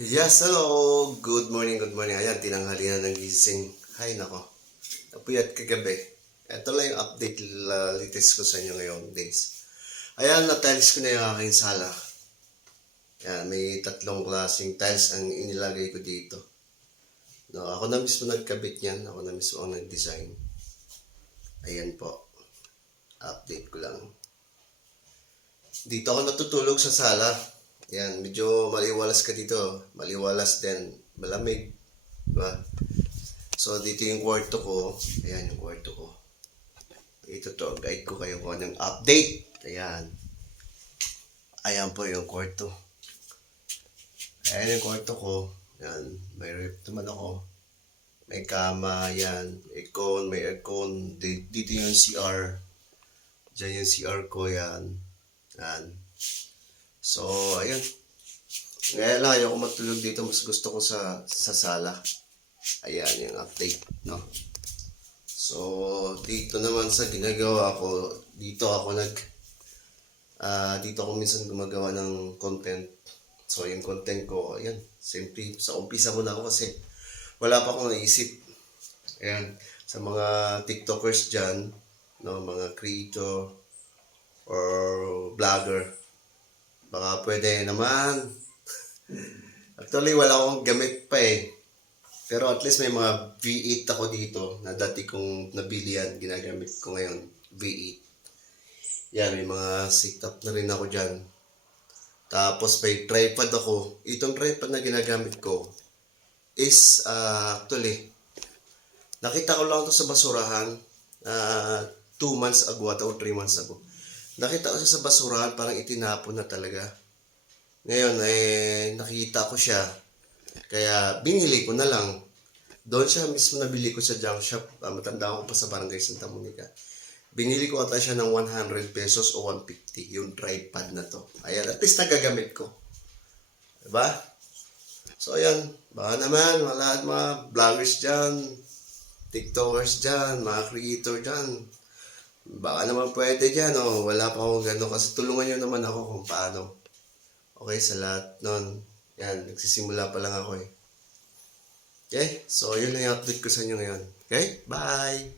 Yes, hello. Good morning, good morning. Ayan, tinanghali na ng gising. Hay nako. Napuyat kagabi. Ito lang yung update latest ko sa inyo ngayong days. Ayan, na-tiles ko na yung aking sala. Ayan, may tatlong klaseng tiles ang inilagay ko dito. No, ako na mismo nagkabit yan. Ako na mismo ang nag-design. Ayan po. Update ko lang. Dito ako natutulog sa sala. Yan, medyo maliwalas ka dito. Maliwalas din. Malamig. Diba? So, dito yung kwarto ko. Ayan yung kwarto ko. Ito to. Guide ko kayo kung anong update. Ayan. Ayan po yung kwarto. Ayan yung kwarto ko. Ayan. May ref naman ako. May kama. Ayan. Aircon. May aircon. Dito yung CR. Diyan yung CR ko. Ayan. Ayan. So, ayun. Ngayon lang ayoko matulog dito. Mas gusto ko sa sala. Ayan yung update, no? So, dito naman sa ginagawa ko, dito ako minsan gumagawa ng content. So, yung content ko, ayan, simple. Sa umpisa mo na ako kasi wala pa akong naisip. Ayan, sa mga TikTokers dyan, no, mga creator or vlogger, baka pwede naman. Actually, wala akong gamit pa eh. Pero at least may mga V8 ako dito na dati kong nabili yan. Ginagamit ko ngayon, V8. Yan, may mga setup na rin ako dyan. Tapos may tripod ako. Itong tripod na ginagamit ko is actually, nakita ko lang ito sa basurahan 2 months ago at 3 months ago. Nakita ko siya sa basurahan, parang itinapon na talaga. Ngayon, nakita ko siya. Kaya, binili ko na lang. Doon siya mismo nabili ko sa junk shop. Matanda ko pa sa Barangay Santa Monica. Binili ko ata siya ng 100 pesos o 150. Yung tripod na to. Ayan, at least nagagamit ko. Diba? So, ayan. Baka naman, lahat mga vloggers dyan, TikTokers dyan, mga creator dyan. Baka naman pwede dyan, oh. Wala pa akong gano'n. Kasi tulungan nyo naman ako kung paano. Okay, sa lahat nun. Yan, nagsisimula pa lang ako eh. Okay, so yun na yung update ko sa inyo ngayon. Okay, bye!